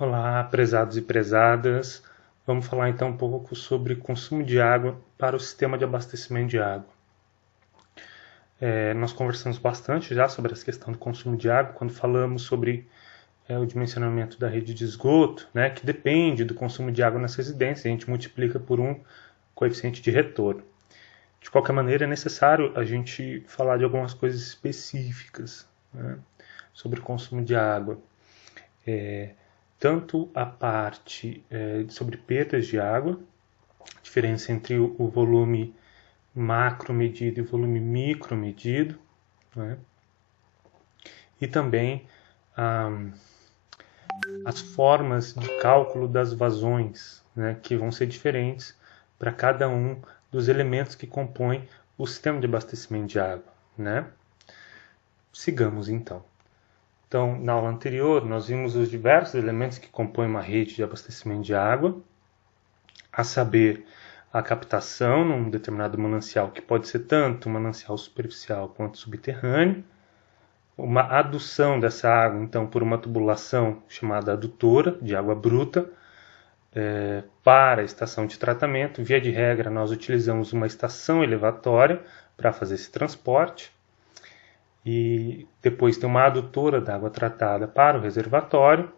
Olá, prezados e prezadas. Vamos falar então um pouco sobre consumo de água para o sistema de abastecimento de água. Nós conversamos bastante já sobre essa questão do consumo de água quando falamos sobre o dimensionamento da rede de esgoto, né, que depende do consumo de água nas residências. A gente multiplica por um coeficiente de retorno. De qualquer maneira, é necessário a gente falar de algumas coisas específicas, né, sobre o consumo de água. Tanto a parte sobre perdas de água, diferença entre o volume macro medido e o volume micro medido, né? E também as formas de cálculo das vazões, né? Que vão ser diferentes para cada um dos elementos que compõem o sistema de abastecimento de água, né? Sigamos então. Então, na aula anterior, nós vimos os diversos elementos que compõem uma rede de abastecimento de água, a saber, a captação num determinado manancial, que pode ser tanto um manancial superficial quanto subterrâneo, uma adução dessa água, então, por uma tubulação chamada adutora, de água bruta, para a estação de tratamento. Via de regra, nós utilizamos uma estação elevatória para fazer esse transporte. E depois tem uma adutora da água tratada para o reservatório.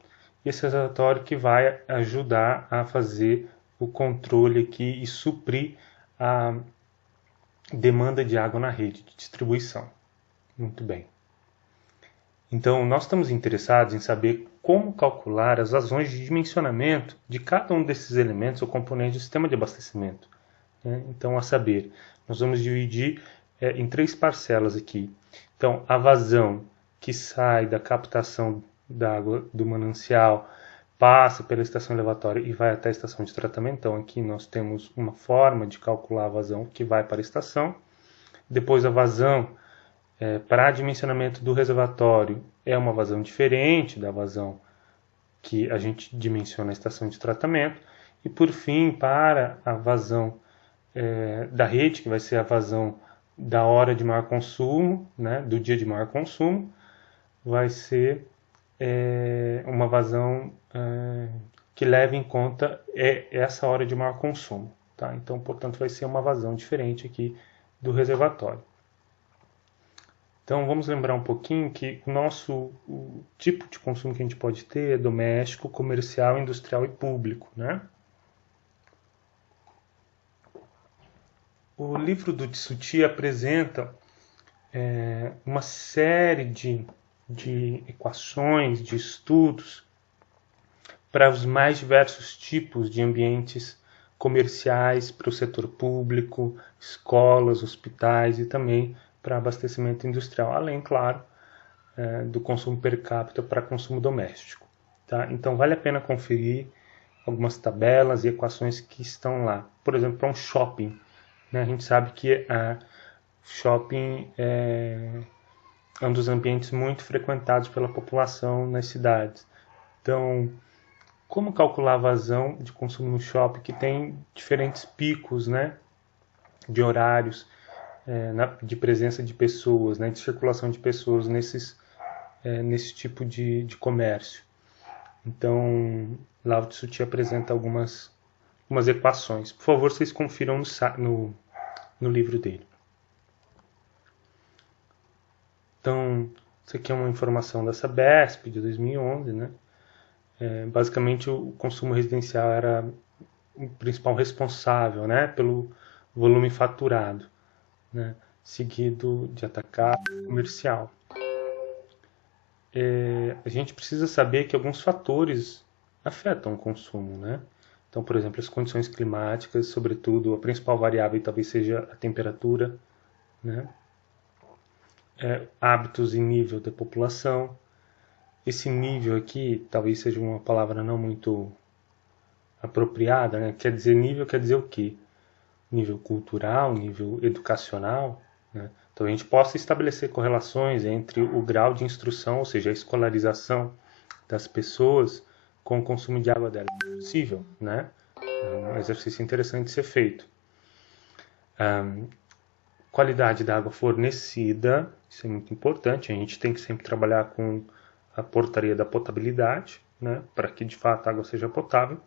E esse reservatório que vai ajudar a fazer o controle aqui e suprir a demanda de água na rede de distribuição. Muito bem. Então, nós estamos interessados em saber como calcular as razões de dimensionamento de cada um desses elementos ou componentes do sistema de abastecimento, né? Então, a saber, nós vamos dividir em três parcelas aqui. Então, a vazão que sai da captação da água do manancial, passa pela estação elevatória e vai até a estação de tratamento. Então, aqui nós temos uma forma de calcular a vazão que vai para a estação. Depois, a vazão para dimensionamento do reservatório é uma vazão diferente da vazão que a gente dimensiona na estação de tratamento. E, por fim, para a vazão da rede, que vai ser a vazão da hora de maior consumo, né, do dia de maior consumo, vai ser uma vazão que leve em conta essa hora de maior consumo. Tá? Então, portanto, vai ser uma vazão diferente aqui do reservatório. Então, vamos lembrar um pouquinho que o tipo de consumo que a gente pode ter é doméstico, comercial, industrial e público, né? O livro do Tsuchi apresenta uma série de equações, de estudos para os mais diversos tipos de ambientes comerciais, para o setor público, escolas, hospitais e também para abastecimento industrial, além, claro, do consumo per capita para consumo doméstico. Tá? Então, vale a pena conferir algumas tabelas e equações que estão lá. Por exemplo, para um shopping, né? A gente sabe que shopping é um dos ambientes muito frequentados pela população nas cidades. Então, como calcular a vazão de consumo no shopping que tem diferentes picos, né, de horários, de presença de pessoas, né, de circulação de pessoas nesse tipo de comércio. Então, Lao Tzu te apresenta algumas equações. Por favor, vocês confiram no livro dele. Então, isso aqui é uma informação da Sabesp de 2011, né? Basicamente, o consumo residencial era o principal responsável, né, pelo volume faturado, né, seguido de atacado comercial. A gente precisa saber que alguns fatores afetam o consumo, né? Então, por exemplo, as condições climáticas, sobretudo, a principal variável talvez seja a temperatura, né? Hábitos e nível da população. Esse nível aqui talvez seja uma palavra não muito apropriada, né? Quer dizer nível, quer dizer o quê? Nível cultural, nível educacional, né? Então a gente possa estabelecer correlações entre o grau de instrução, ou seja, a escolarização das pessoas com o consumo de água dela. É possível, né? É um exercício interessante de ser feito. Qualidade da água fornecida, isso é muito importante. A gente tem que sempre trabalhar com a portaria da potabilidade, né, para que de fato a água seja potável.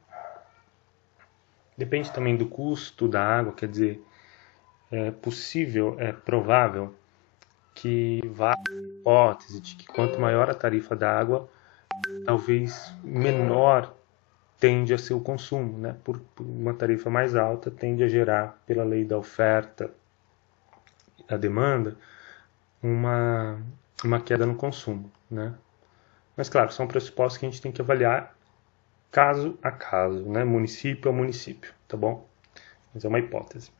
Depende também do custo da água, quer dizer, é possível, é provável que vá a hipótese de que quanto maior a tarifa da água, talvez menor tende a ser o consumo, né? Por uma tarifa mais alta tende a gerar, pela lei da oferta e da demanda, uma, uma queda no consumo, né? Mas claro, são pressupostos que a gente tem que avaliar caso a caso, né? Município a município, tá bom? Mas é uma hipótese.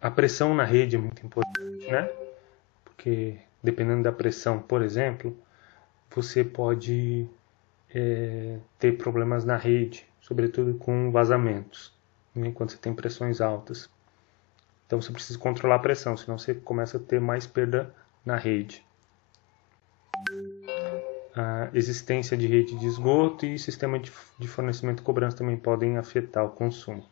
A pressão na rede é muito importante, né? Porque dependendo da pressão, por exemplo, você pode ter problemas na rede, sobretudo com vazamentos, né? Quando você tem pressões altas. Então você precisa controlar a pressão, senão você começa a ter mais perda na rede. A existência de rede de esgoto e sistema de fornecimento e cobrança também podem afetar o consumo.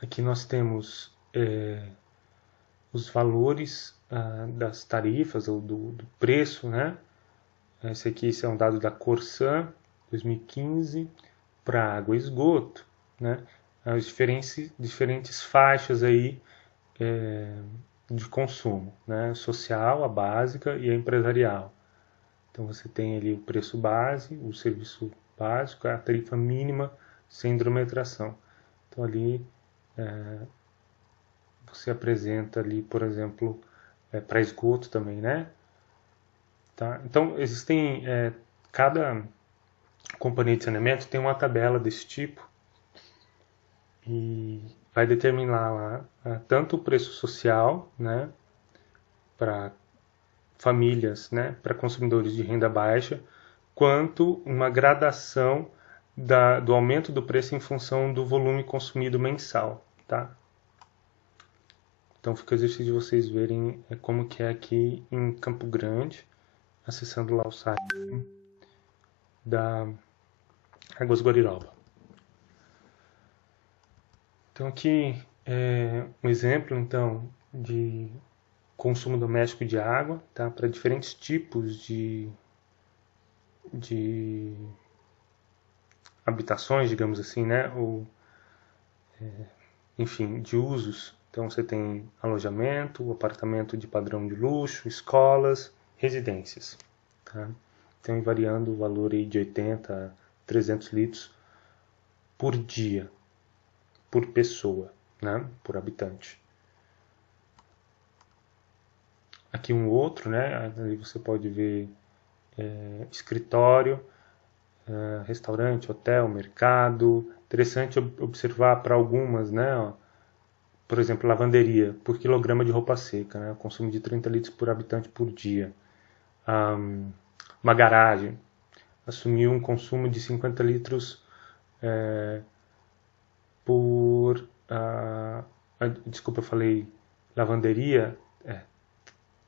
Aqui nós temos os valores das tarifas ou do preço, né? Esse é um dado da Corsan 2015 para água e esgoto, né? As diferentes faixas aí de consumo, né? Social, a básica e a empresarial. Então você tem ali o preço base, o serviço básico, a tarifa mínima sem hidrometração. Então ali você apresenta ali, por exemplo, para esgoto também, né? Tá? Então existem cada companhia de saneamento tem uma tabela desse tipo e vai determinar lá tanto o preço social, né, para famílias, né, para consumidores de renda baixa, quanto uma gradação do aumento do preço em função do volume consumido mensal, tá? Então fica o exercício de vocês verem como que é aqui em Campo Grande, acessando lá o site da Águas Guariroba. Então aqui é um exemplo então de consumo doméstico de água, tá? Para diferentes tipos de habitações, digamos assim, né? Ou enfim, de usos. Então você tem alojamento, apartamento de padrão de luxo, escolas, residências. Tá? Então variando o valor aí de 80 a 300 litros por dia, por pessoa, né? Por habitante. Aqui um outro, né? Aí você pode ver escritório, restaurante, hotel, mercado. Interessante observar para algumas, né? Ó, por exemplo, lavanderia por quilograma de roupa seca, né? Consumo de 30 litros por habitante por dia. Uma garagem assumiu um consumo de 50 litros por... desculpa, eu falei lavanderia,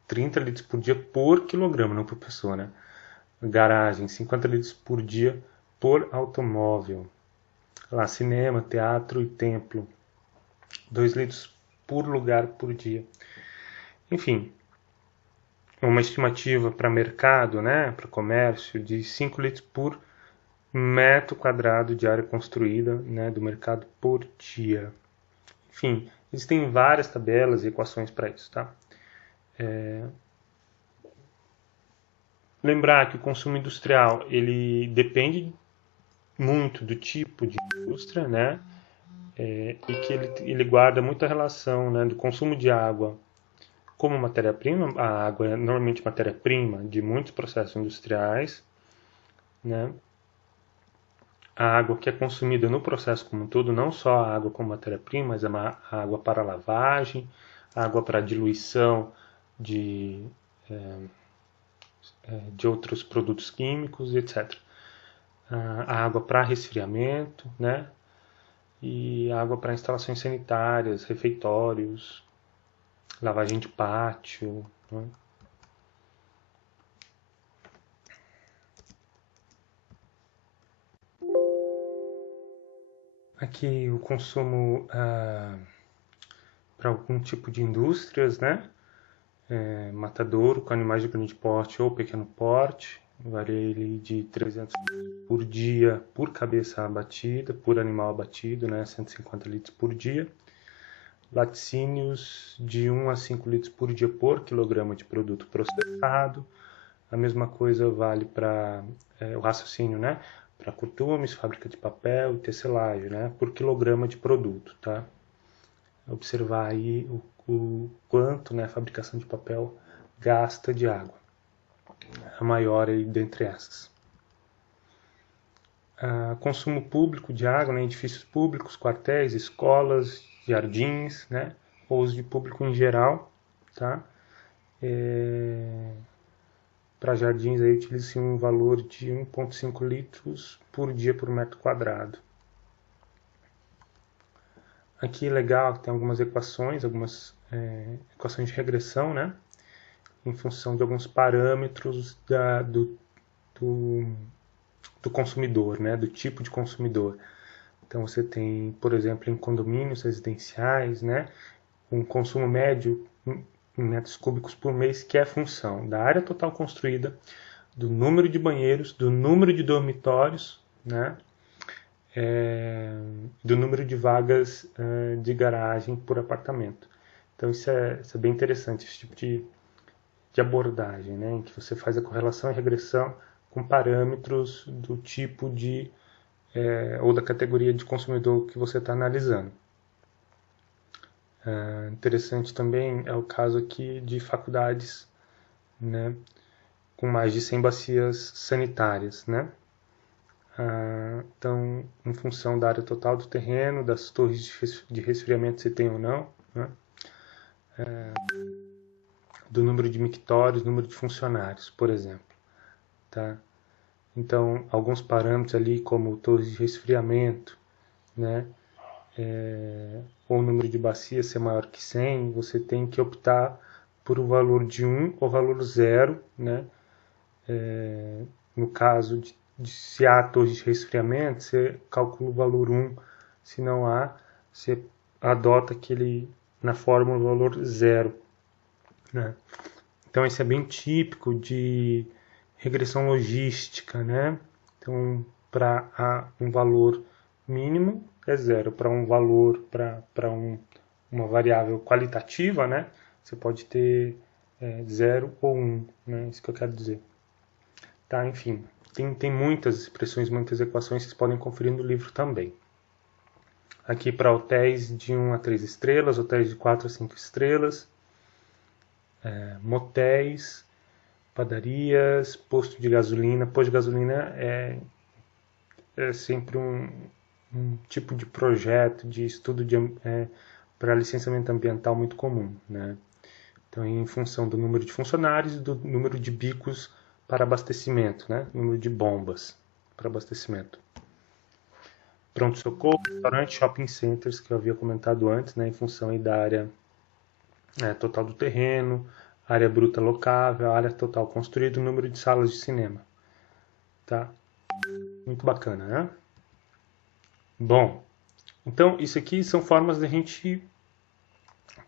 30 litros por dia por quilograma, não por pessoa, né? Garagem, 50 litros por dia por automóvel. Lá, cinema, teatro e templo, 2 litros por lugar por dia. Enfim, uma estimativa para mercado, né, para comércio, de 5 litros por metro quadrado de área construída, né, do mercado por dia. Enfim, existem várias tabelas e equações para isso, tá? Lembrar que o consumo industrial ele depende muito do tipo de indústria, né? E que ele guarda muita relação, né, do consumo de água como matéria-prima. A água é normalmente matéria-prima de muitos processos industriais, né? A água que é consumida no processo como um todo, não só a água como matéria-prima, mas a água para lavagem, a água para diluição de, de outros produtos químicos, etc. A água para resfriamento, né? E a água para instalações sanitárias, refeitórios, lavagem de pátio, né? Aqui o consumo para algum tipo de indústrias, né? matadouro com animais de grande porte ou pequeno porte, varia ele de 300 por dia por cabeça abatida, por animal abatido, né, 150 litros por dia. Laticínios de 1 a 5 litros por dia por quilograma de produto processado. A mesma coisa vale para o raciocínio, né? Para curtumes, fábrica de papel e tecelagem, né? Por quilograma de produto, tá? Observar aí o quanto, né, a fabricação de papel gasta de água. A maior aí dentre essas. Consumo público de água, né, em edifícios públicos, quartéis, escolas, jardins, né, ou uso de público em geral, tá? Para jardins aí utiliza-se um valor de 1,5 litros por dia por metro quadrado. Aqui legal, tem algumas equações, equações de regressão, né? Em função de alguns parâmetros do consumidor, né? Do tipo de consumidor. Então você tem, por exemplo, em condomínios residenciais, né? Um consumo médio em metros cúbicos por mês, que é a função da área total construída, do número de banheiros, do número de dormitórios, né? Do número de vagas de garagem por apartamento. Então isso é bem interessante, esse tipo de abordagem, né? Em que você faz a correlação e regressão com parâmetros do tipo de ou da categoria de consumidor que você está analisando. Interessante também é o caso aqui de faculdades, né, com mais de 100 bacias sanitárias, né? Então, em função da área total do terreno, das torres de resfriamento se tem ou não, né? Do número de mictórios, número de funcionários, por exemplo, tá? Então, alguns parâmetros ali, como torres de resfriamento, né? Ou o número de bacias ser maior que 100, você tem que optar por o valor de 1 ou valor 0, né? No caso de se há torre de resfriamento, você calcula o valor 1, se não há, você adota aquele, na fórmula, o valor 0, né? Então, isso é bem típico de regressão logística, né? Então, para um valor mínimo é 0, para um valor, para uma variável qualitativa, né? Você pode ter 0 ou 1, né? Isso que eu quero dizer. Tá, enfim, tem muitas expressões, muitas equações que vocês podem conferir no livro também. Aqui para hotéis de 1 a 3 estrelas, hotéis de 4 a 5 estrelas, motéis, padarias, posto de gasolina. Posto de gasolina é sempre um tipo de projeto, de estudo para licenciamento ambiental muito comum, né? Então, em função do número de funcionários e do número de bicos para abastecimento, né? Número de bombas para abastecimento. Pronto-socorro, restaurante, shopping centers, que eu havia comentado antes, né? Em função aí da área total do terreno, área bruta locável, área total construída, número de salas de cinema. Tá? Muito bacana, né? Bom, então isso aqui são formas de a gente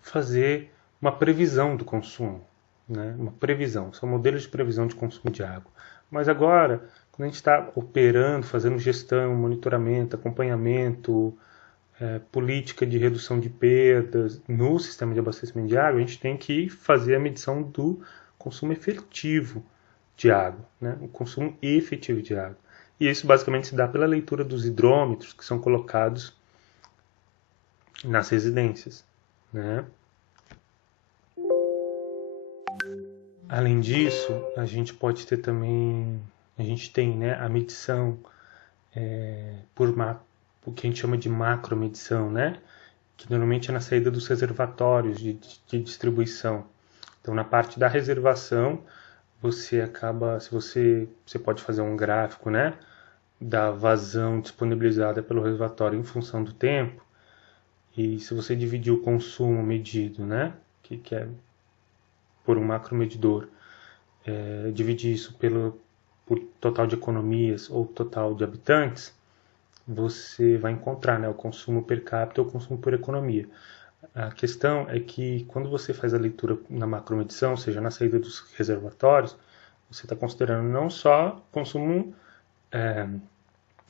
fazer uma previsão do consumo, né? Uma previsão, são modelos de previsão de consumo de água. Mas agora, quando a gente está operando, fazendo gestão, monitoramento, acompanhamento, política de redução de perdas no sistema de abastecimento de água, a gente tem que fazer a medição do consumo efetivo de água, né? O consumo efetivo de água. E isso basicamente se dá pela leitura dos hidrômetros que são colocados nas residências, né? Além disso, a gente pode ter também, a gente tem, né, a medição o que a gente chama de macromedição, né? Que normalmente é na saída dos reservatórios de distribuição. Então, na parte da reservação, você pode fazer um gráfico, né, da vazão disponibilizada pelo reservatório em função do tempo. E se você dividir o consumo medido, né, que é por um macromedidor, dividir isso por total de economias ou total de habitantes, você vai encontrar, né, o consumo per capita ou o consumo por economia. A questão é que quando você faz a leitura na macromedição, ou seja, na saída dos reservatórios, você está considerando não só consumo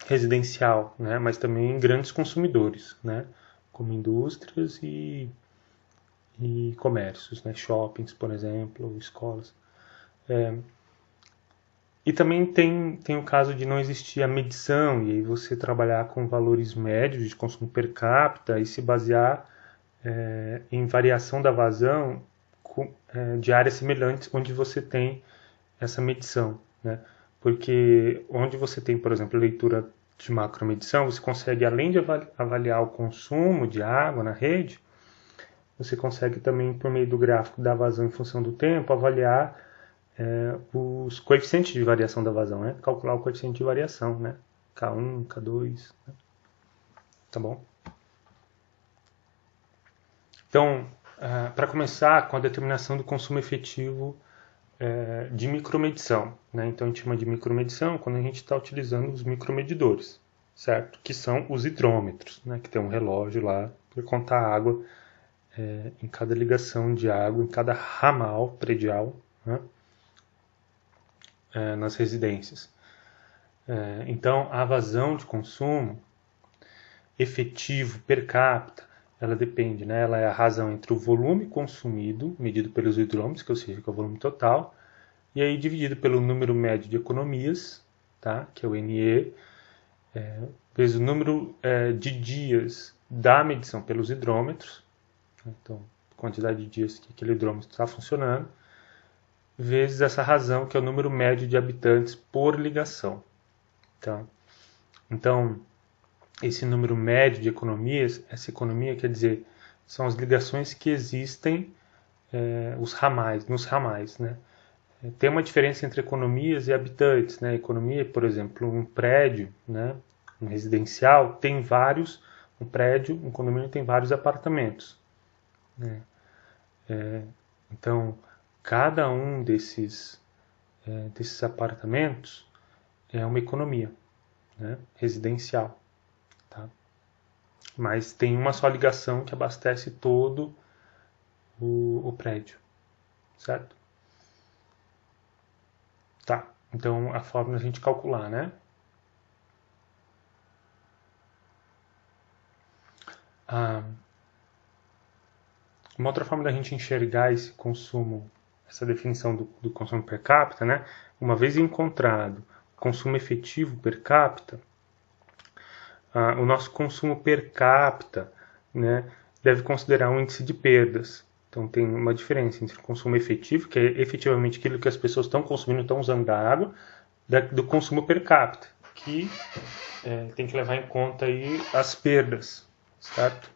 residencial, né, mas também grandes consumidores, né, como indústrias e comércios, né, shoppings, por exemplo, escolas. E também tem o caso de não existir a medição, e aí você trabalhar com valores médios de consumo per capita e se basear em variação da vazão de áreas semelhantes onde você tem essa medição, né? Porque onde você tem, por exemplo, leitura de macromedição, você consegue, além de avaliar o consumo de água na rede, você consegue também, por meio do gráfico da vazão em função do tempo, avaliar os coeficientes de variação da vazão, né? Calcular o coeficiente de variação, né? K1, K2, né? Tá bom? Então, para começar com a determinação do consumo efetivo de micromedição, né? Então a gente chama de micromedição quando a gente está utilizando os micromedidores, certo? Que são os hidrômetros, né? Que tem um relógio lá para contar a água em cada ligação de água, em cada ramal predial, né? Nas residências. Então a vazão de consumo efetivo per capita, ela depende, né? Ela é a razão entre o volume consumido, medido pelos hidrômetros, que ou seja, que é o volume total, e aí dividido pelo número médio de economias, tá? Que é o NE, vezes o número de dias da medição pelos hidrômetros, então, quantidade de dias que aquele hidrômetro está funcionando, vezes essa razão, que é o número médio de habitantes por ligação. Tá? Então, esse número médio de economias, essa economia quer dizer, são as ligações que existem nos ramais, né? Tem uma diferença entre economias e habitantes, né? Economia, por exemplo, um prédio, né? Um residencial tem um condomínio tem vários apartamentos, né? Então, cada um desses apartamentos é uma economia, né? Residencial, tá? Mas tem uma só ligação que abastece todo o prédio, certo? Tá, então a forma da gente calcular, né? Uma outra forma da gente enxergar esse consumo, essa definição do consumo per capita, né? Uma vez encontrado o consumo efetivo per capita, o nosso consumo per capita, né, deve considerar um índice de perdas. Então tem uma diferença entre o consumo efetivo, que é efetivamente aquilo que as pessoas estão consumindo, estão usando da água, do consumo per capita, que tem que levar em conta aí as perdas, certo?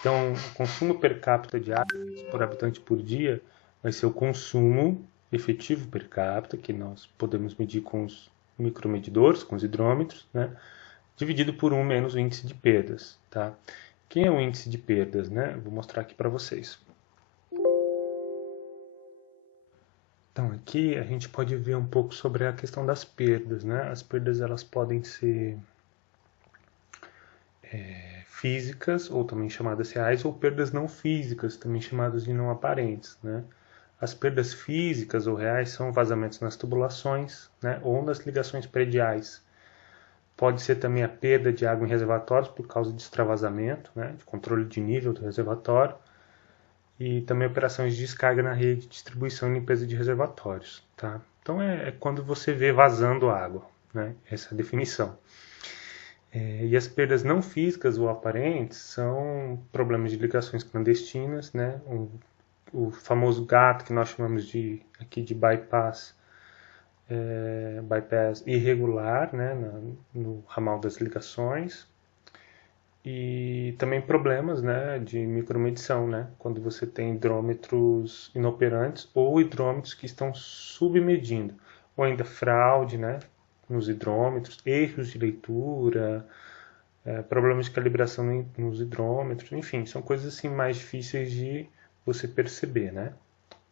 Então, o consumo per capita de água por habitante por dia vai ser o consumo efetivo per capita, que nós podemos medir com os micromedidores, com os hidrômetros, né? Dividido por 1 menos o índice de perdas. Tá? Quem é o índice de perdas? Né? Vou mostrar aqui para vocês. Então, aqui a gente pode ver um pouco sobre a questão das perdas. Né? As perdas elas podem ser físicas, ou também chamadas reais, ou perdas não físicas, também chamadas de não aparentes. Né? As perdas físicas ou reais são vazamentos nas tubulações, né? Ou nas ligações prediais. Pode ser também a perda de água em reservatórios por causa de extravasamento, né? De controle de nível do reservatório. E também operações de descarga na rede de distribuição e limpeza de reservatórios. Tá? Então é quando você vê vazando água. Né? Essa é a definição. E as perdas não físicas ou aparentes são problemas de ligações clandestinas, né? O famoso gato que nós chamamos aqui de bypass irregular, né? No ramal das ligações. E também problemas, né, de micromedição, né? Quando você tem hidrômetros inoperantes ou hidrômetros que estão submedindo, ou ainda fraude, né, nos hidrômetros, erros de leitura, problemas de calibração nos hidrômetros, enfim, são coisas assim mais difíceis de você perceber, né?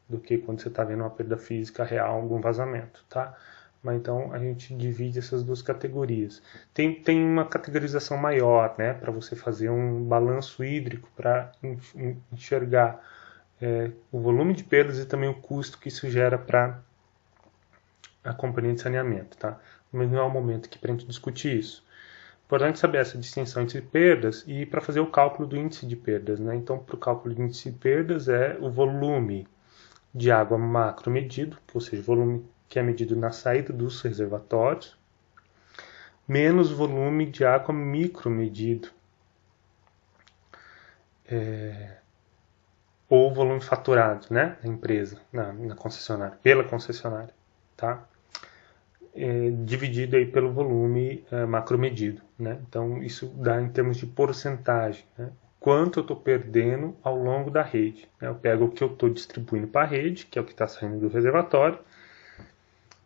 Do que quando você está vendo uma perda física real, algum vazamento, tá? Mas então a gente divide essas duas categorias. Tem uma categorização maior, né, para você fazer um balanço hídrico para enxergar o volume de perdas e também o custo que isso gera para a companhia de saneamento, tá? Mas não é o momento aqui para a gente discutir isso. Importante saber essa distinção entre perdas e para fazer o cálculo do índice de perdas, né? Então, para o cálculo do índice de perdas é o volume de água macro medido, ou seja, o volume que é medido na saída dos reservatórios, menos o volume de água micro medido, ou volume faturado, né, na empresa, na concessionária, pela concessionária, tá? Dividido aí pelo volume macromedido, né? Então isso dá em termos de porcentagem, né? Quanto eu estou perdendo ao longo da rede, né? Eu pego o que eu estou distribuindo para a rede, que é o que está saindo do reservatório,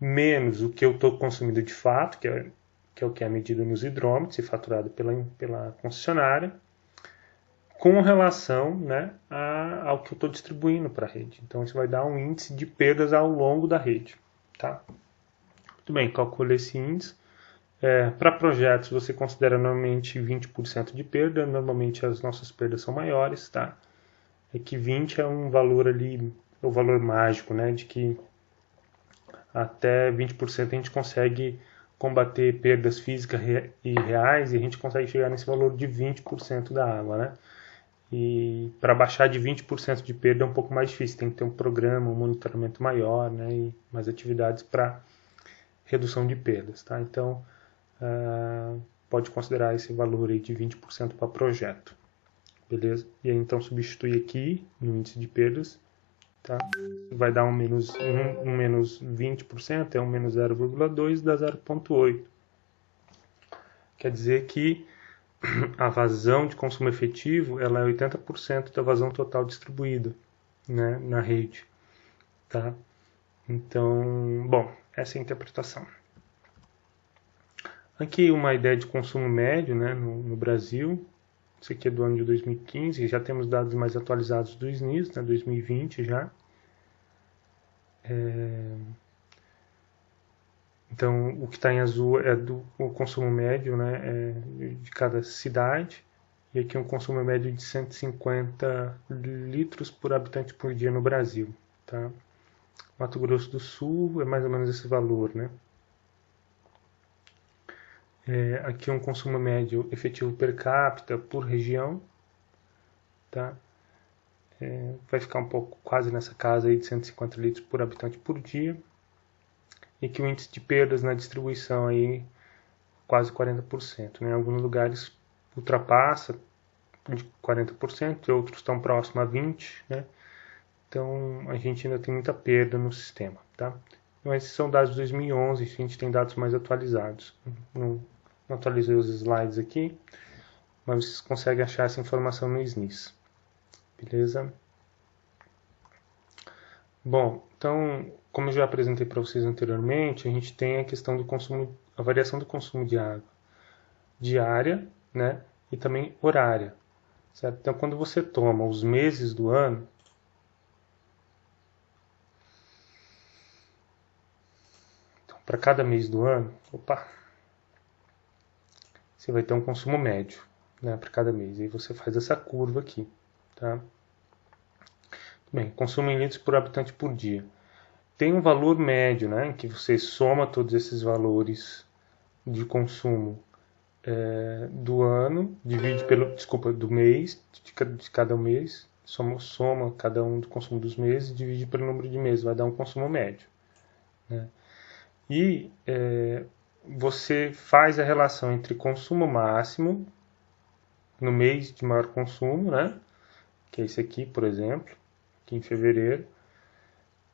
menos o que eu estou consumindo de fato, que é o que é medido nos hidrômetros e faturado pela concessionária, com relação, né, ao que eu estou distribuindo para a rede. Então isso vai dar um índice de perdas ao longo da rede, tá? Muito bem, calcule esse índice. Para projetos, você considera normalmente 20% de perda. Normalmente as nossas perdas são maiores, tá? É que 20 é um valor ali, o valor mágico, né? De que até 20% a gente consegue combater perdas físicas e reais e a gente consegue chegar nesse valor de 20% da água, né? E para baixar de 20% de perda é um pouco mais difícil. Tem que ter um programa, um monitoramento maior, né? E mais atividades para redução de perdas, tá? Então, pode considerar esse valor aí de 20% para projeto, beleza? E aí então substitui aqui no índice de perdas, tá? Vai dar um menos 20%, é um menos 0,2, dá 0,8. Quer dizer que a vazão de consumo efetivo ela é 80% da vazão total distribuída, né, na rede, tá? Então, bom, essa é a interpretação. Aqui uma ideia de consumo médio, né, no Brasil. Isso aqui é do ano de 2015, já temos dados mais atualizados do SNIS, né, 2020 já. Então, o que está em azul é o consumo médio, né, de cada cidade. E aqui um consumo médio de 150 litros por habitante por dia no Brasil, tá? Mato Grosso do Sul é mais ou menos esse valor, né? Aqui um consumo médio efetivo per capita por região, tá? Vai ficar um pouco quase nessa casa aí de 150 litros por habitante por dia. E que o índice de perdas na distribuição aí quase 40%, né? Em alguns lugares ultrapassa de 40%, outros estão próximos a 20%, né? Então a gente ainda tem muita perda no sistema, tá? Mas esses são dados de 2011, a gente tem dados mais atualizados. Não atualizei os slides aqui, mas vocês conseguem achar essa informação no SNIS. Beleza? Bom, então, como eu já apresentei para vocês anteriormente, a gente tem a questão do consumo, a variação do consumo de água diária, né, e também horária, certo? Então, quando você toma os meses do ano, então, para cada mês do ano, você vai ter um consumo médio, né, para cada mês. E você faz essa curva aqui, tá? Bem, consumo em litros por habitante por dia. Tem um valor médio, né, em que você soma todos esses valores de consumo do ano, divide do mês, de cada mês, soma cada um do consumo dos meses, divide pelo número de meses, vai dar um consumo médio, né? E você faz a relação entre consumo máximo no mês de maior consumo, né, que é esse aqui, por exemplo, aqui em fevereiro,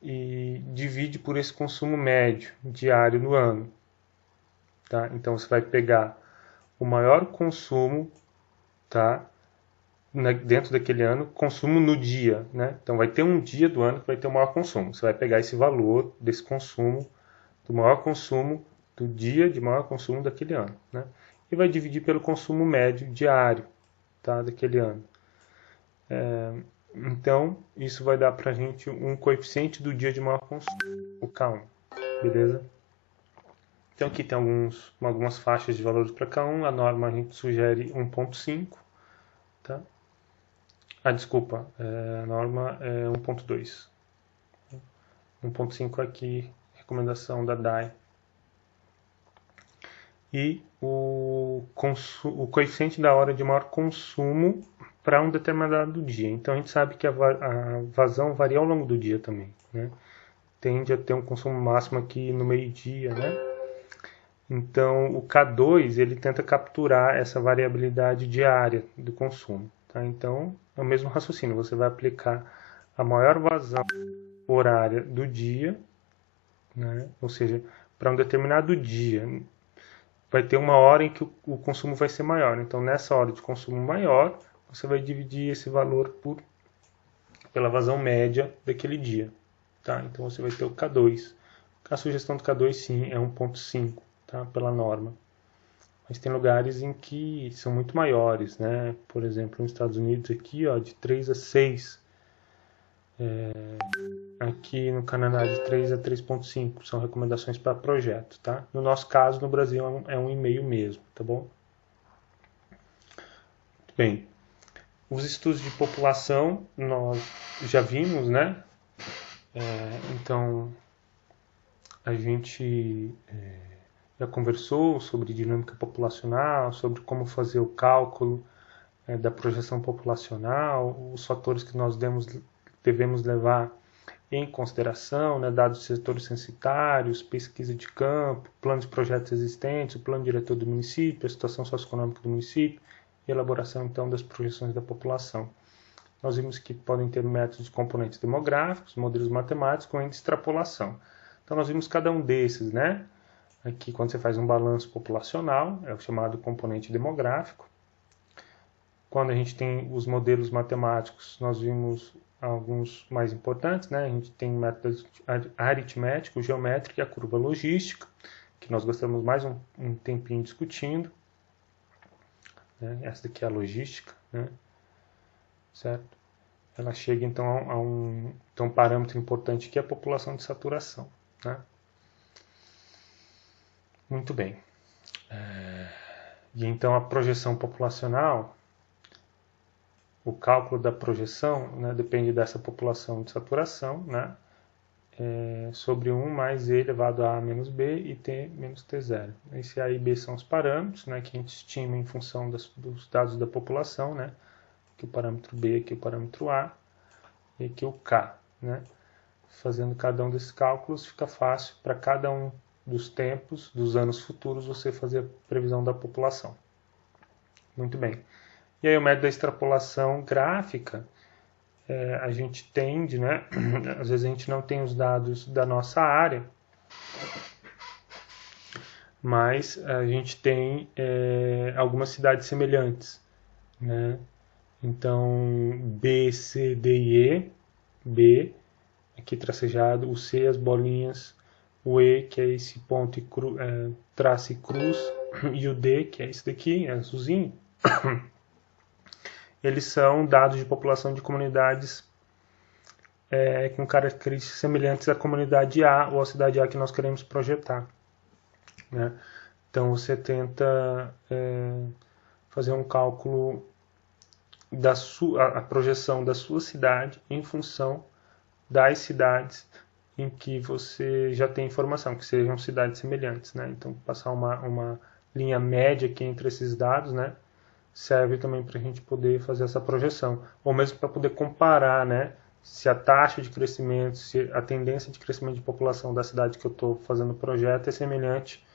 e divide por esse consumo médio diário no ano, tá? Então você vai pegar o maior consumo, tá, dentro daquele ano, consumo no dia, né? Então vai ter um dia do ano que vai ter o maior consumo. Você vai pegar esse valor desse consumo, do maior consumo do dia de maior consumo daquele ano, né? E vai dividir pelo consumo médio diário, tá, daquele ano. Então, isso vai dar pra gente um coeficiente do dia de maior consumo, o K1, beleza? Então aqui tem algumas faixas de valores para K1, a norma a gente sugere 1.5, tá? Desculpa, a norma é 1.2. 1.5 aqui, recomendação da DAE. E o coeficiente da hora de maior consumo para um determinado dia. Então a gente sabe que a vazão varia ao longo do dia também, né? Tende a ter um consumo máximo aqui no meio-dia, né? Então o K2 ele tenta capturar essa variabilidade diária do consumo, tá? Então é o mesmo raciocínio, você vai aplicar a maior vazão horária do dia, né? Ou seja, para um determinado dia vai ter uma hora em que o consumo vai ser maior. Então, nessa hora de consumo maior, você vai dividir esse valor pela vazão média daquele dia. Tá? Então, você vai ter o K2. A sugestão do K2, sim, é 1.5, tá? Pela norma. Mas tem lugares em que são muito maiores, né? Por exemplo, nos Estados Unidos, aqui, ó, de 3 a 6. Aqui no Canadá, de 3 a 3.5 são recomendações para projeto, tá? No nosso caso, no Brasil, é 1,5 mesmo, tá bom? Bem, os estudos de população nós já vimos, né? Então, a gente já conversou sobre dinâmica populacional, sobre como fazer o cálculo da projeção populacional, os fatores que nós devemos levar em consideração, né, dados de setores censitários, pesquisa de campo, plano de projetos existentes, o plano diretor do município, a situação socioeconômica do município e elaboração, então, das projeções da população. Nós vimos que podem ter métodos de componentes demográficos, modelos matemáticos com extrapolação. Então, nós vimos cada um desses, né? Aqui, quando você faz um balanço populacional, é o chamado componente demográfico. Quando a gente tem os modelos matemáticos, nós vimos alguns mais importantes, né? A gente tem métodos aritmético, geométrico e a curva logística, que nós gostamos mais um tempinho discutindo. Né? Essa daqui é a logística, né? Certo? Ela chega então a um parâmetro importante que é a população de saturação. Né? Muito bem. E então a projeção populacional, o cálculo da projeção, né, depende dessa população de saturação, né, sobre 1 mais E elevado a menos B e T menos T0. Esse A e B são os parâmetros, né, que a gente estima em função dos dados da população, né, aqui o parâmetro B, aqui o parâmetro A e aqui o K. Né. Fazendo cada um desses cálculos, fica fácil para cada um dos tempos, dos anos futuros, você fazer a previsão da população. Muito bem. E aí o método da extrapolação gráfica, a gente tende, né? Às vezes a gente não tem os dados da nossa área, mas a gente tem algumas cidades semelhantes, né? Então, B, C, D e E, B, aqui tracejado, o C, as bolinhas, o E, que é esse ponto e traço e cruz, e o D, que é esse daqui, azulzinho, eles são dados de população de comunidades com características semelhantes à comunidade A ou à cidade A que nós queremos projetar. Né? Então você tenta fazer um cálculo a projeção da sua cidade em função das cidades em que você já tem informação, que sejam cidades semelhantes. Né? Então passar uma linha média aqui entre esses dados, né? Serve também para a gente poder fazer essa projeção, ou mesmo para poder comparar, né, se a taxa de crescimento, se a tendência de crescimento de população da cidade que eu estou fazendo o projeto é semelhante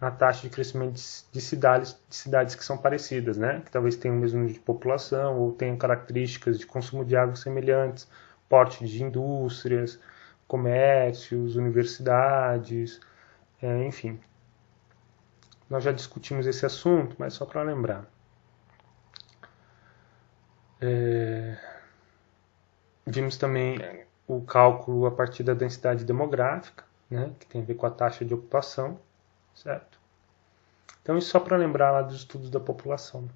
à taxa de crescimento de cidades que são parecidas, né, que talvez tenham o mesmo número de população ou tenham características de consumo de água semelhantes, porte de indústrias, comércios, universidades, enfim. Nós já discutimos esse assunto, mas só para lembrar. Vimos também o cálculo a partir da densidade demográfica, né, que tem a ver com a taxa de ocupação, certo? Então, isso só para lembrar lá dos estudos da população.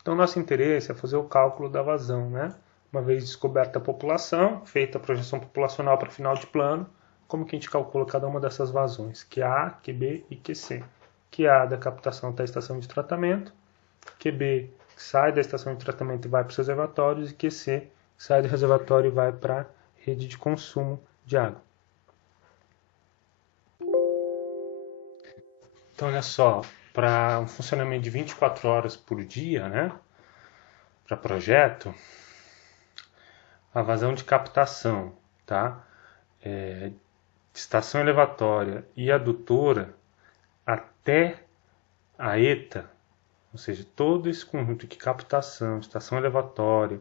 Então, nosso interesse é fazer o cálculo da vazão, né? Uma vez descoberta a população, feita a projeção populacional para final de plano, como que a gente calcula cada uma dessas vazões? QA, QB e QC. QA da captação até a estação de tratamento, QB sai da estação de tratamento e vai para os reservatórios, e QC sai do reservatório e vai para a rede de consumo de água. Então, olha só, para um funcionamento de 24 horas por dia, né, para projeto, a vazão de captação, tá? Estação elevatória e adutora até a ETA, ou seja, todo esse conjunto de captação, estação elevatória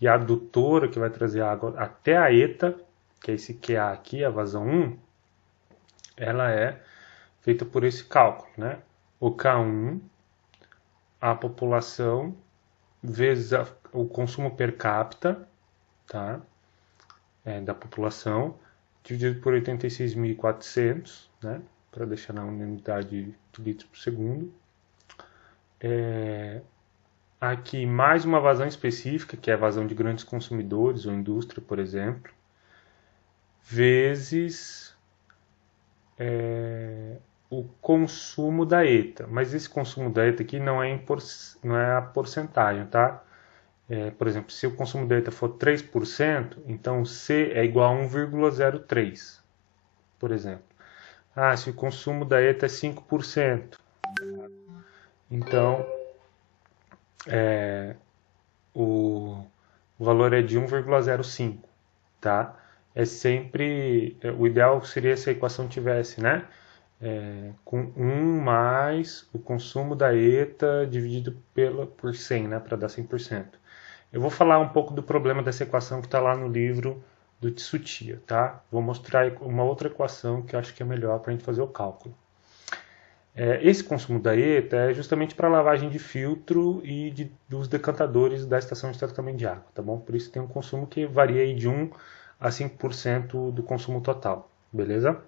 e a adutora que vai trazer água até a ETA, que é esse QA aqui, a vazão 1, ela é feita por esse cálculo, né? O K1, a população, vezes o consumo per capita, tá? Da população, dividido por 86.400, né? Para deixar na unidade de litros por segundo. Aqui mais uma vazão específica, que é a vazão de grandes consumidores ou indústria, por exemplo, vezes o consumo da ETA. Mas esse consumo da ETA aqui não é a porcentagem, tá? Por exemplo, se o consumo da ETA for 3%, então C é igual a 1,03, por exemplo. Se o consumo da ETA é 5%, então o valor é de 1,05, tá? É sempre, o ideal seria se a equação tivesse, né? Com 1 mais o consumo da ETA dividido por 100, né? Para dar 100%. Eu vou falar um pouco do problema dessa equação que está lá no livro do Tsuchiya, tá? Vou mostrar uma outra equação que eu acho que é melhor para a gente fazer o cálculo. Esse consumo da ETA é justamente para lavagem de filtro e dos decantadores da estação de tratamento de água, tá bom? Por isso tem um consumo que varia aí de 1 a 5% do consumo total, beleza?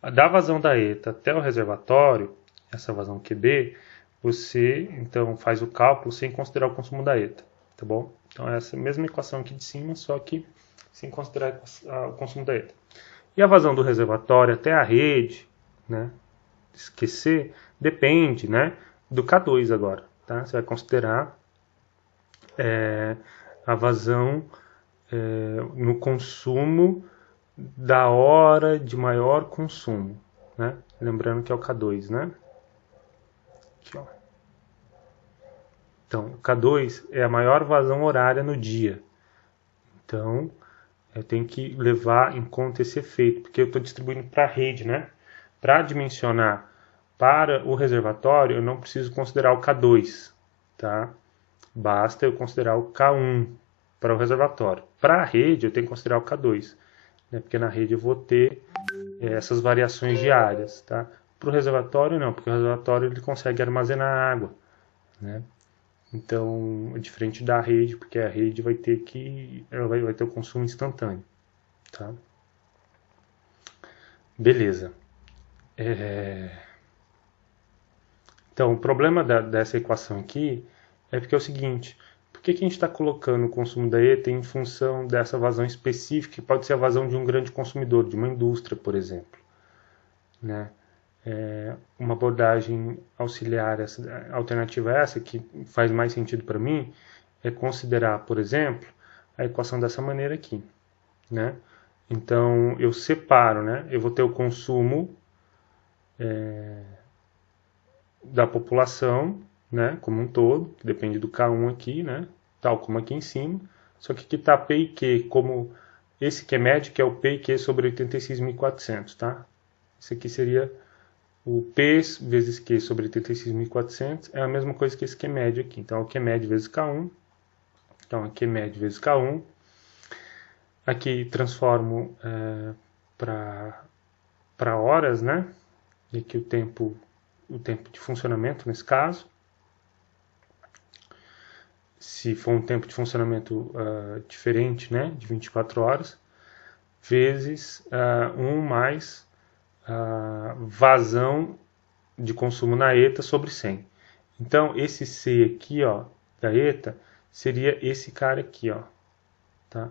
Da vazão da ETA até o reservatório, essa vazão QB, você então faz o cálculo sem considerar o consumo da ETA, tá bom? Então é essa mesma equação aqui de cima, só que sem considerar o consumo da ETA. E a vazão do reservatório até a rede, né? Esquecer, depende, né, do K2 agora, tá? Você vai considerar a vazão no consumo da hora de maior consumo, né? Lembrando que é o K2, né? Aqui, ó. Então, o K2 é a maior vazão horária no dia. Então, eu tenho que levar em conta esse efeito, porque eu estou distribuindo para a rede, né? Para dimensionar para o reservatório, eu não preciso considerar o K2, tá? Basta eu considerar o K1 para o reservatório. Para a rede, eu tenho que considerar o K2, né? Porque na rede eu vou ter essas variações diárias, tá? Para o reservatório, não, porque o reservatório ele consegue armazenar água, né? Então, é diferente da rede, porque a rede vai ter ela vai ter o consumo instantâneo, tá? Beleza. Então, o problema dessa equação aqui é porque é o seguinte: por que a gente está colocando o consumo da ETA em função dessa vazão específica, que pode ser a vazão de um grande consumidor, de uma indústria, por exemplo, né? Uma abordagem auxiliar, alternativa a essa, que faz mais sentido para mim, é considerar, por exemplo, a equação dessa maneira aqui, né? Então, eu separo, né? Eu vou ter o consumo da população, né, como um todo, que depende do K1 aqui, né, tal como aqui em cima, só que aqui está P e Q, como esse que é médio, que é o P e Q sobre 86.400, tá? Esse aqui seria o P vezes Q sobre 86.400, é a mesma coisa que esse Q médio aqui, então o Q médio vezes K1, então aqui é médio vezes K1, aqui transformo para horas, né, e aqui o tempo de funcionamento nesse caso. Se for um tempo de funcionamento diferente, né, de 24 horas, vezes 1 mais vazão de consumo na ETA sobre 100. Então, esse C aqui, ó, da ETA, seria esse cara aqui, ó, tá?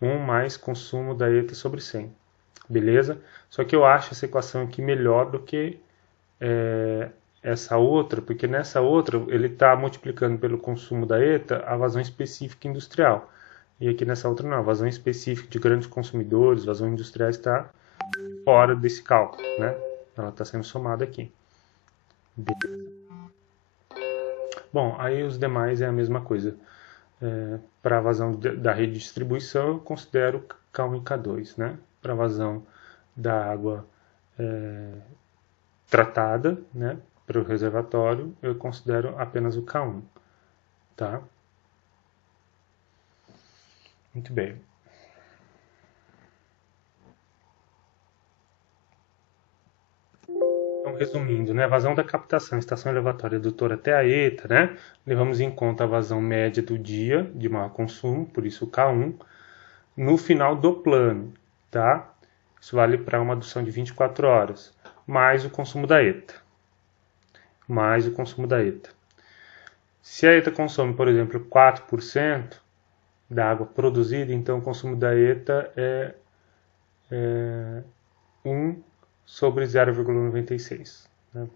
1 mais consumo da ETA sobre 100. beleza? Só que eu acho essa equação aqui melhor do que essa outra, porque nessa outra ele está multiplicando pelo consumo da ETA a vazão específica industrial. E aqui nessa outra não, a vazão específica de grandes consumidores, vazão industrial está fora desse cálculo, né? Ela está sendo somada aqui. Bom, aí os demais é a mesma coisa. Para a vazão da rede de distribuição, eu considero K1 e K2, né? Para a vazão da água tratada, né? Para o reservatório, eu considero apenas o K1, tá? Muito bem. Então, resumindo, né? Vazão da captação, estação elevatória adutora até a ETA, né? Levamos em conta a vazão média do dia de maior consumo, por isso o K1, no final do plano, tá? Isso vale para uma adução de 24 horas, mais o consumo da ETA. Mais o consumo da ETA. Se a ETA consome, por exemplo, 4% da água produzida, então o consumo da ETA é 1 sobre 0,96. Né?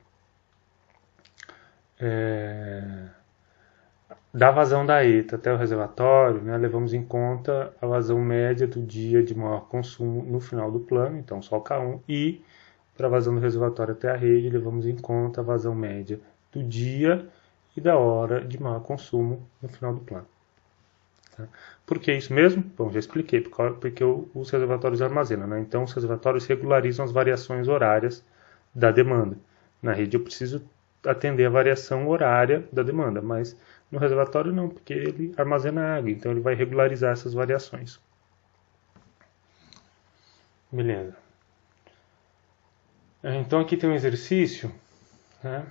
Da vazão da ETA até o reservatório, né, levamos em conta a vazão média do dia de maior consumo no final do plano, então só o K1, e para a vazão do reservatório até a rede, levamos em conta a vazão média do dia e da hora de maior consumo no final do plano. Tá? Por que isso mesmo? Bom, já expliquei, porque os reservatórios armazenam, né? Então os reservatórios regularizam as variações horárias da demanda. Na rede eu preciso atender a variação horária da demanda, mas no reservatório não, porque ele armazena água, então ele vai regularizar essas variações. Beleza. Então aqui tem um exercício, né?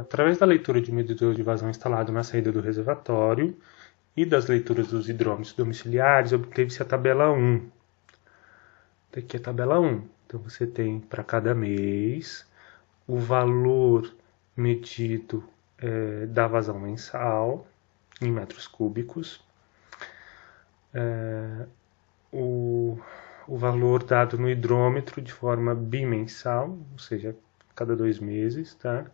Através da leitura de medidor de vazão instalado na saída do reservatório e das leituras dos hidrômetros domiciliares, obteve-se a tabela 1. Aqui é a tabela 1. Então você tem para cada mês o valor medido da vazão mensal em metros cúbicos, o valor dado no hidrômetro de forma bimensal, ou seja, cada 2 meses, tá?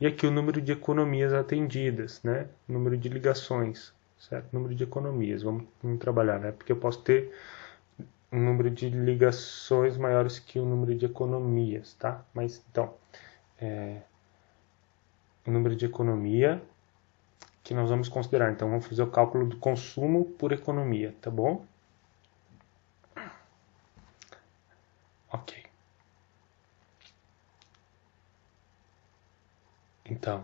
E aqui o número de economias atendidas, né? Número de ligações, certo? Número de economias, vamos trabalhar, né? Porque eu posso ter um número de ligações maiores que o número de economias, tá? Mas, então, o número de economia que nós vamos considerar. Então, vamos fazer o cálculo do consumo por economia, tá bom? Ok. Então,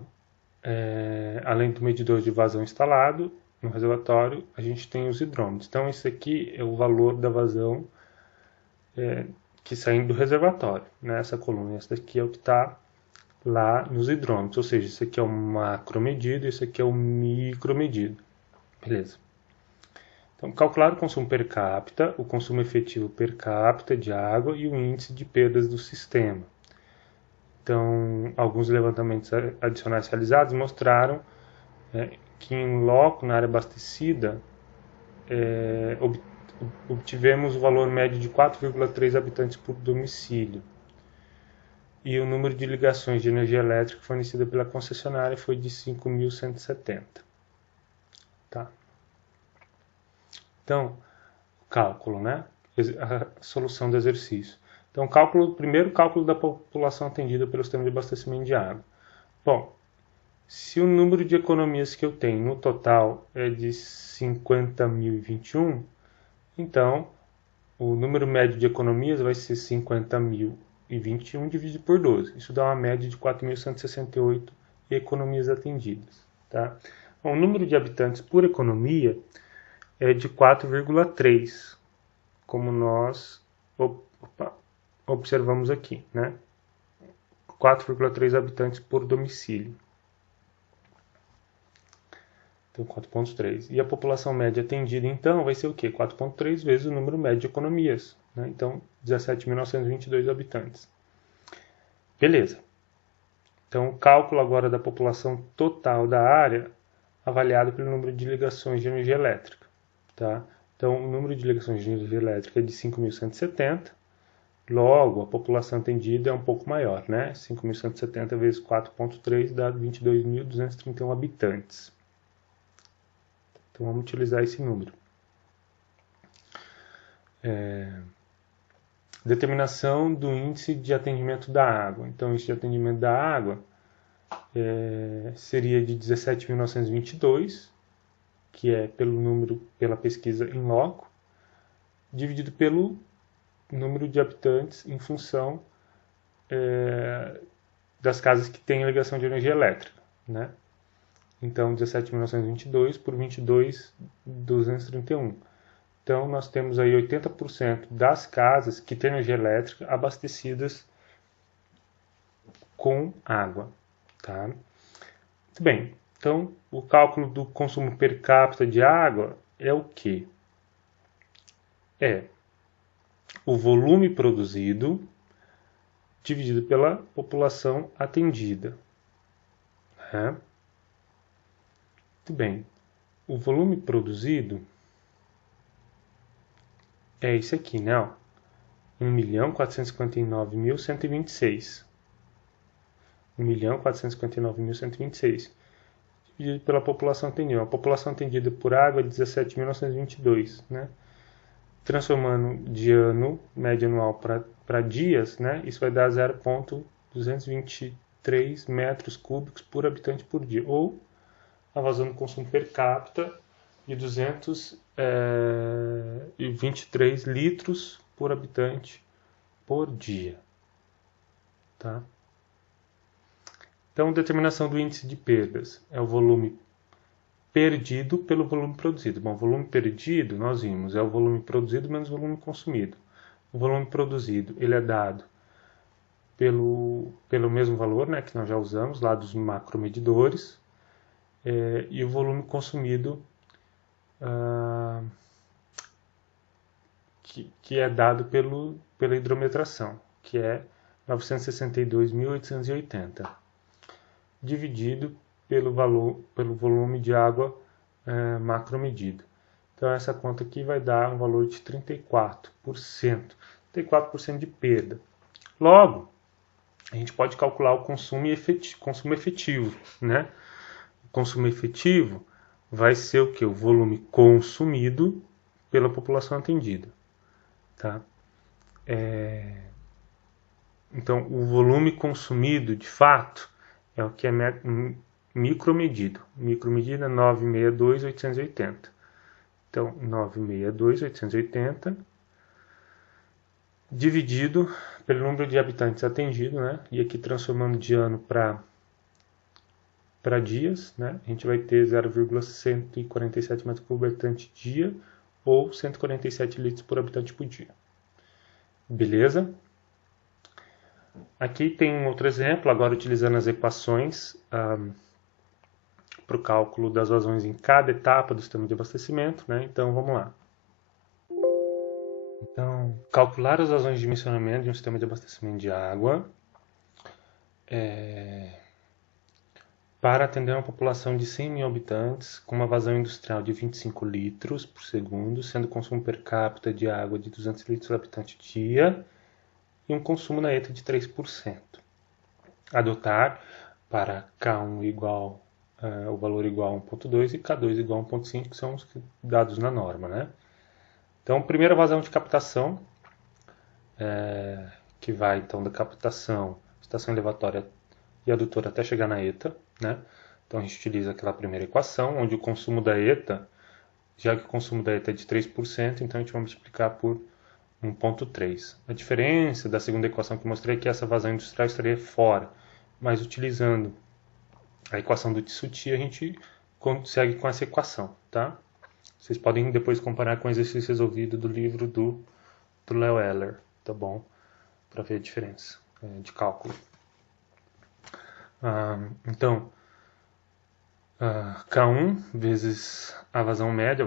além do medidor de vazão instalado no reservatório, a gente tem os hidrômetros. Então, esse aqui é o valor da vazão que sai do reservatório, né? Essa coluna. Essa daqui é o que está lá nos hidrômetros, ou seja, esse aqui é o macromedido e esse aqui é o micromedido. Beleza. Então, calcular o consumo per capita, o consumo efetivo per capita de água e o índice de perdas do sistema. Então, alguns levantamentos adicionais realizados mostraram que em loco, na área abastecida, obtivemos o valor médio de 4,3 habitantes por domicílio. E o número de ligações de energia elétrica fornecida pela concessionária foi de 5.170. Tá? Então, cálculo, né? A solução do exercício. Então, primeiro cálculo da população atendida pelo sistema de abastecimento de água. Bom, se o número de economias que eu tenho no total é de 50.021, então o número médio de economias vai ser 50.021 dividido por 12. Isso dá uma média de 4.168 economias atendidas. Tá? Bom, o número de habitantes por economia é de 4,3, como nós observamos aqui, né? 4,3 habitantes por domicílio. Então, 4,3. E a população média atendida, então, vai ser o quê? 4,3 vezes o número médio de economias. Né? Então, 17.922 habitantes. Beleza. Então, o cálculo agora da população total da área, avaliado pelo número de ligações de energia elétrica. Tá? Então, o número de ligações de energia elétrica é de 5.170, logo, a população atendida é um pouco maior, né? 5.170 vezes 4,3 dá 22.231 habitantes. Então, vamos utilizar esse número. Determinação do índice de atendimento da água. Então, o índice de atendimento da água seria de 17.922, que é pela pesquisa in loco, dividido pelo número de habitantes em função das casas que têm ligação de energia elétrica, né? Então, 17.922 por 22.231. Então, nós temos aí 80% das casas que têm energia elétrica abastecidas com água. Tá? Muito bem. Então, o cálculo do consumo per capita de água é o quê? É o volume produzido dividido pela população atendida. Né? Muito bem. O volume produzido é esse aqui, né? 1.459.126. 1.459.126. Dividido pela população atendida. A população atendida por água é 17.922, né? Transformando de ano, média anual, para dias, né? Isso vai dar 0,223 metros cúbicos por habitante por dia. Ou a vazão do consumo per capita de 223 litros por habitante por dia. Tá? Então, determinação do índice de perdas é o volume perdido pelo volume produzido. Bom, volume perdido, nós vimos, é o volume produzido menos o volume consumido. O volume produzido, ele é dado pelo mesmo valor, né, que nós já usamos, lá dos macromedidores, e o volume consumido, que é dado pela hidrometração, que é 962.880, dividido pelo volume de água macromedido. Então, essa conta aqui vai dar um valor de 34%. 34% de perda. Logo, a gente pode calcular o consumo efetivo, né? O consumo efetivo vai ser o que? O volume consumido pela população atendida. Tá? Então, o volume consumido, de fato, é o que é micromedido. Micromedida é 962.880. Então, 962.880 dividido pelo número de habitantes atendidos, né? E aqui transformando de ano para dias, né? A gente vai ter 0,147 metros por habitante dia ou 147 litros por habitante por dia. Beleza? Aqui tem um outro exemplo, agora utilizando as equações para o cálculo das vazões em cada etapa do sistema de abastecimento, né? Então, vamos lá. Então, calcular as vazões de dimensionamento de um sistema de abastecimento de água para atender uma população de 100 mil habitantes com uma vazão industrial de 25 litros por segundo, sendo o consumo per capita de água de 200 litros por habitante dia e um consumo na ETA de 3%. Adotar para K1 igual o valor igual a 1.2 e K2 igual a 1.5, que são os dados na norma, né? Então, primeira vazão de captação, que vai então da captação, estação elevatória e adutora até chegar na ETA, né? Então, a gente utiliza aquela primeira equação, onde o consumo da ETA, já que o consumo da ETA é de 3%, então a gente vai multiplicar por 1.3. A diferença da segunda equação que eu mostrei é que essa vazão industrial estaria fora, mas utilizando a equação do Tsuchi, a gente consegue com essa equação, tá? Vocês podem depois comparar com o exercício resolvido do livro do Leo Eller, tá bom? Para ver a diferença de cálculo. Então, K1 vezes a vazão média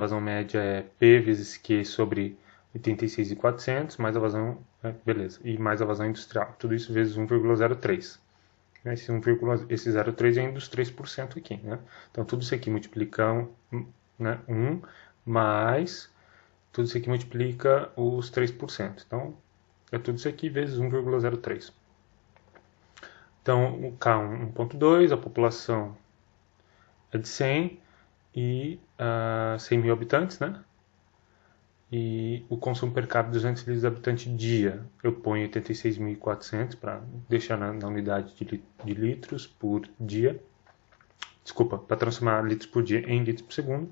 é P vezes Q sobre 86.400, mais a vazão, beleza, e mais a vazão industrial. Tudo isso vezes 1,03. né? Esse 0,3 é ainda dos 3% aqui, né? Então, tudo isso aqui multiplica, né, 1 mais tudo isso aqui multiplica os 3%. Então, é tudo isso aqui vezes 1,03. Então, o K1 1.2, a população é de 100 e 100 mil habitantes, né? E o consumo per capita de 200 litros habitante dia, eu ponho 86.400 para deixar na unidade de litros por dia. Desculpa, para transformar litros por dia em litros por segundo.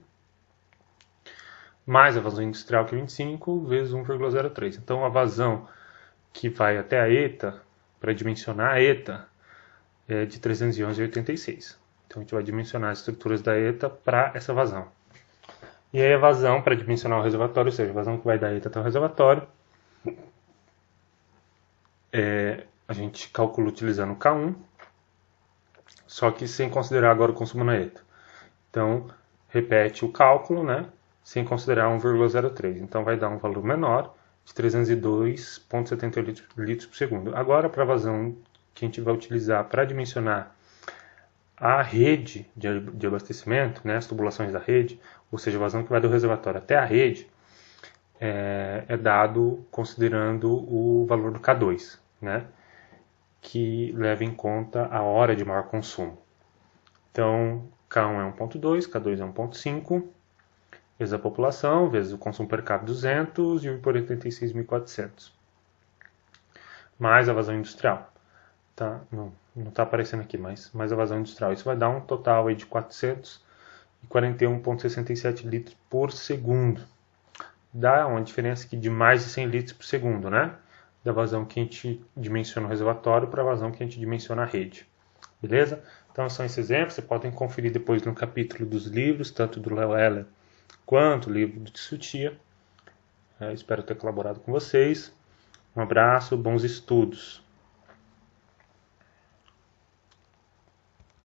Mais a vazão industrial, que é 25, vezes 1,03. Então, a vazão que vai até a ETA, para dimensionar a ETA, é de 311,86. Então, a gente vai dimensionar as estruturas da ETA para essa vazão. E aí a vazão, para dimensionar o reservatório, ou seja, a vazão que vai da ETA até o reservatório, a gente calcula utilizando o K1, só que sem considerar agora o consumo na ETA. Então, repete o cálculo, né, sem considerar 1,03. Então, vai dar um valor menor, de 302,78 litros por segundo. Agora, para a vazão que a gente vai utilizar para dimensionar a rede de abastecimento, né, as tubulações da rede, ou seja, a vazão que vai do reservatório até a rede, é dado considerando o valor do K2, né, que leva em conta a hora de maior consumo. Então, K1 é 1.2, K2 é 1.5, vezes a população, vezes o consumo per capita 200, dividido por 86.400. Mais a vazão industrial. Tá? Não está aparecendo aqui, mas mais a vazão industrial. Isso vai dar um total aí de 441,67 litros por segundo. Dá uma diferença aqui de mais de 100 litros por segundo, né? Da vazão que a gente dimensiona o reservatório para a vazão que a gente dimensiona a rede. Beleza? Então, são esses exemplos. Vocês podem conferir depois no capítulo dos livros, tanto do Léo Heller quanto o livro do Tissutia. Espero ter colaborado com vocês. Um abraço, bons estudos.